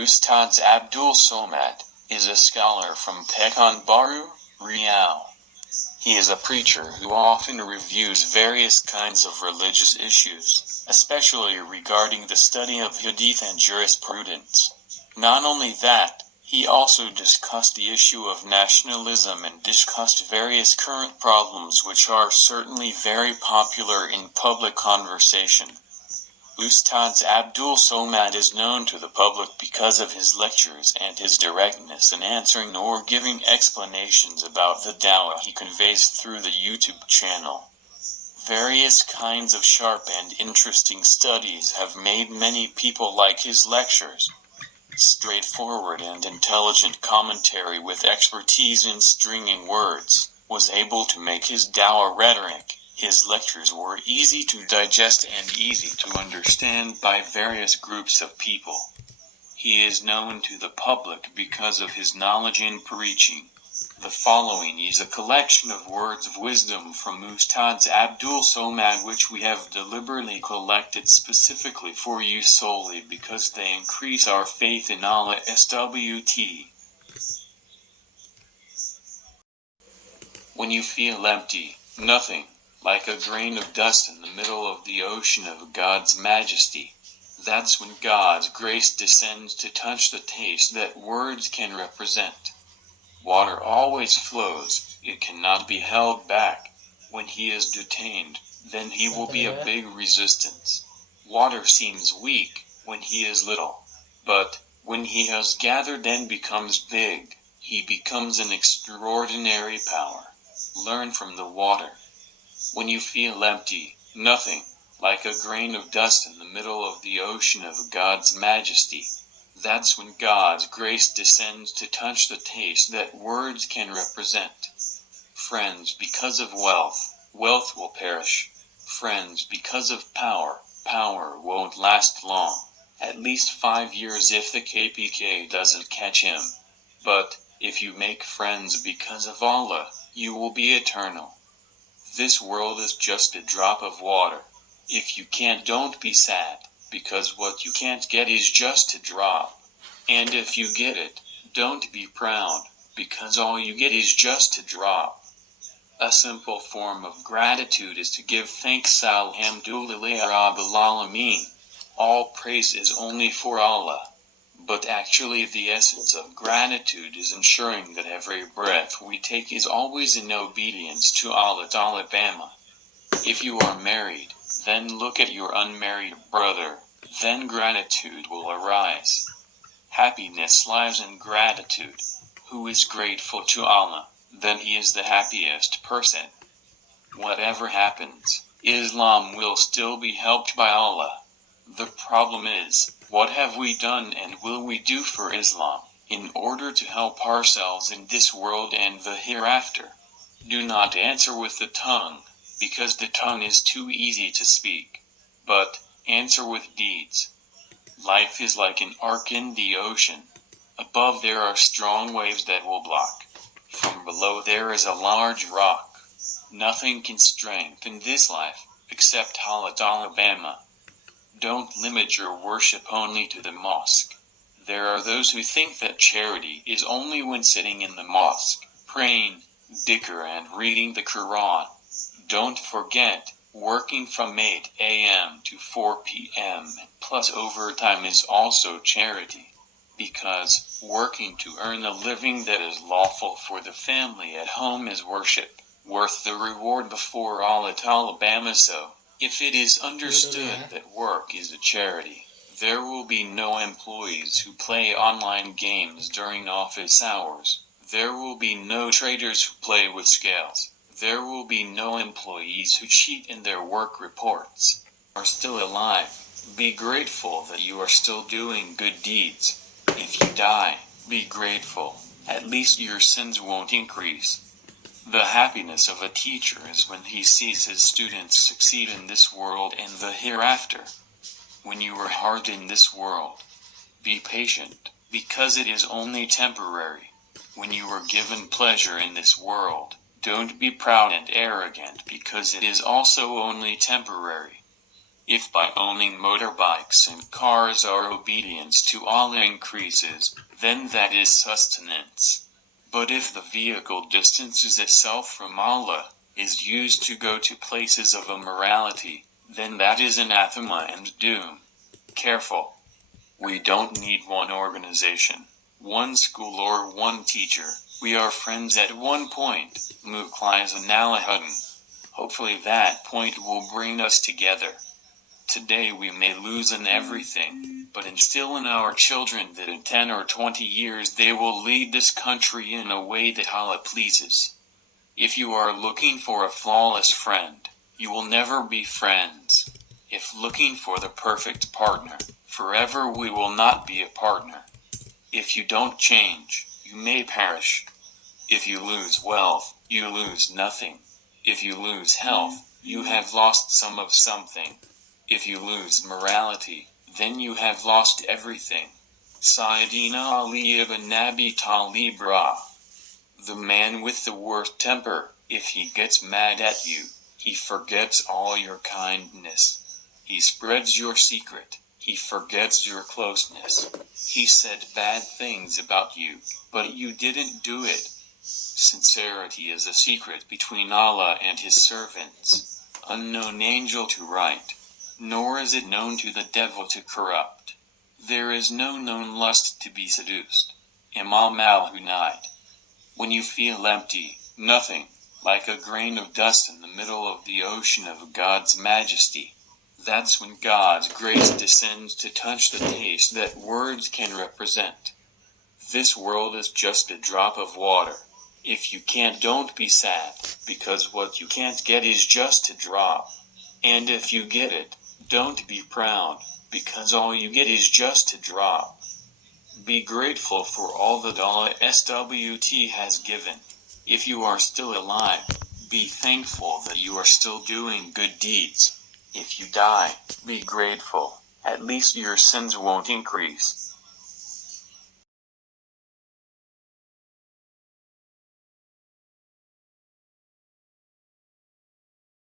Ustadz Abdul Somad is a scholar from Pekanbaru, Riau. He is a preacher who often reviews various kinds of religious issues, especially regarding the study of hadith and jurisprudence. Not only that, he also discussed the issue of nationalism and discussed various current problems which are certainly very popular in public conversation. Ustadz Abdul Somad is known to the public because of his lectures and his directness in answering or giving explanations about the dawah he conveys through the YouTube channel. Various kinds of sharp and interesting studies have made many people like his lectures. Straightforward and intelligent commentary with expertise in stringing words was able to make his dawah rhetoric. His lectures were easy to digest and easy to understand by various groups of people. He is known to the public because of his knowledge in preaching. The following is a collection of words of wisdom from Ustadz Abdul Somad which we have deliberately collected specifically for you solely because they increase our faith in Allah SWT. When you feel empty, nothing, like a grain of dust in the middle of the ocean of God's majesty, that's when God's grace descends to touch the taste that words can represent. Water always flows, it cannot be held back. When he is detained, then he will be a big resistance. Water seems weak when he is little, but when he has gathered and becomes big, he becomes an extraordinary power. Learn from the water. When you feel empty, nothing, like a grain of dust in the middle of the ocean of God's majesty, that's when God's grace descends to touch the taste that words can represent. Friends, because of wealth, wealth will perish. Friends, because of power, power won't last long. At least 5 years if the KPK doesn't catch him. But, if you make friends because of Allah, you will be eternal. This world is just a drop of water. If you can't, don't be sad, because what you can't get is just a drop. And if you get it, don't be proud, because all you get is just a drop. A simple form of gratitude is to give thanks. Alhamdulillah Rabbil Alameen. All praise is only for Allah. But actually the essence of gratitude is ensuring that every breath we take is always in obedience to Allah. Alabama. If you are married, then look at your unmarried brother, then gratitude will arise. Happiness lies in gratitude. Who is grateful to Allah, then he is the happiest person. Whatever happens, Islam will still be helped by Allah. The problem is, what have we done and will we do for Islam, in order to help ourselves in this world and the hereafter? Do not answer with the tongue, because the tongue is too easy to speak. But, answer with deeds. Life is like an ark in the ocean. Above there are strong waves that will block. From below there is a large rock. Nothing can strengthen this life, except Allah. Alabama. Don't limit your worship only to the mosque. There are those who think that charity is only when sitting in the mosque, praying, dhikr and reading the Quran. Don't forget, working from 8 a.m. to 4 p.m. plus overtime is also charity. Because working to earn a living that is lawful for the family at home is worship, worth the reward before Allah. Alabama. So, if it is understood that work is a charity, there will be no employees who play online games during office hours. There will be no traders who play with scales. There will be no employees who cheat in their work reports. You are still alive. Be grateful that you are still doing good deeds. If you die, be grateful. At least your sins won't increase. The happiness of a teacher is when he sees his students succeed in this world and the hereafter. When you are hard in this world, be patient, because it is only temporary. When you are given pleasure in this world, don't be proud and arrogant, because it is also only temporary. If by owning motorbikes and cars our obedience to Allah increases, then that is sustenance. But if the vehicle distances itself from Allah, is used to go to places of immorality, then that is anathema and doom. Careful. We don't need one organization, one school or one teacher. We are friends at one point, Muklais and Alahudin. Hopefully that point will bring us together. Today we may lose in everything, but instill in our children that in 10 or 20 years they will lead this country in a way that Allah pleases. If you are looking for a flawless friend, you will never be friends. If looking for the perfect partner, forever we will not be a partner. If you don't change, you may perish. If you lose wealth, you lose nothing. If you lose health, you have lost some of something. If you lose morality, then you have lost everything. Sayyidina Ali ibn Abi Talib. The man with the worst temper, if he gets mad at you, he forgets all your kindness. He spreads your secret, he forgets your closeness. He said bad things about you, but you didn't do it. Sincerity is a secret between Allah and his servants, unknown angel to write, nor is it known to the devil to corrupt. There is no known lust to be seduced. Imam al-Hunayd. When you feel empty, nothing, like a grain of dust in the middle of the ocean of God's majesty, that's when God's grace descends to touch the taste that words can represent. This world is just a drop of water. If you can't, don't be sad, because what you can't get is just a drop. And if you get it, don't be proud, because all you get is just a drop. Be grateful for all that Allah SWT has given. If you are still alive, be thankful that you are still doing good deeds. If you die, be grateful, at least your sins won't increase.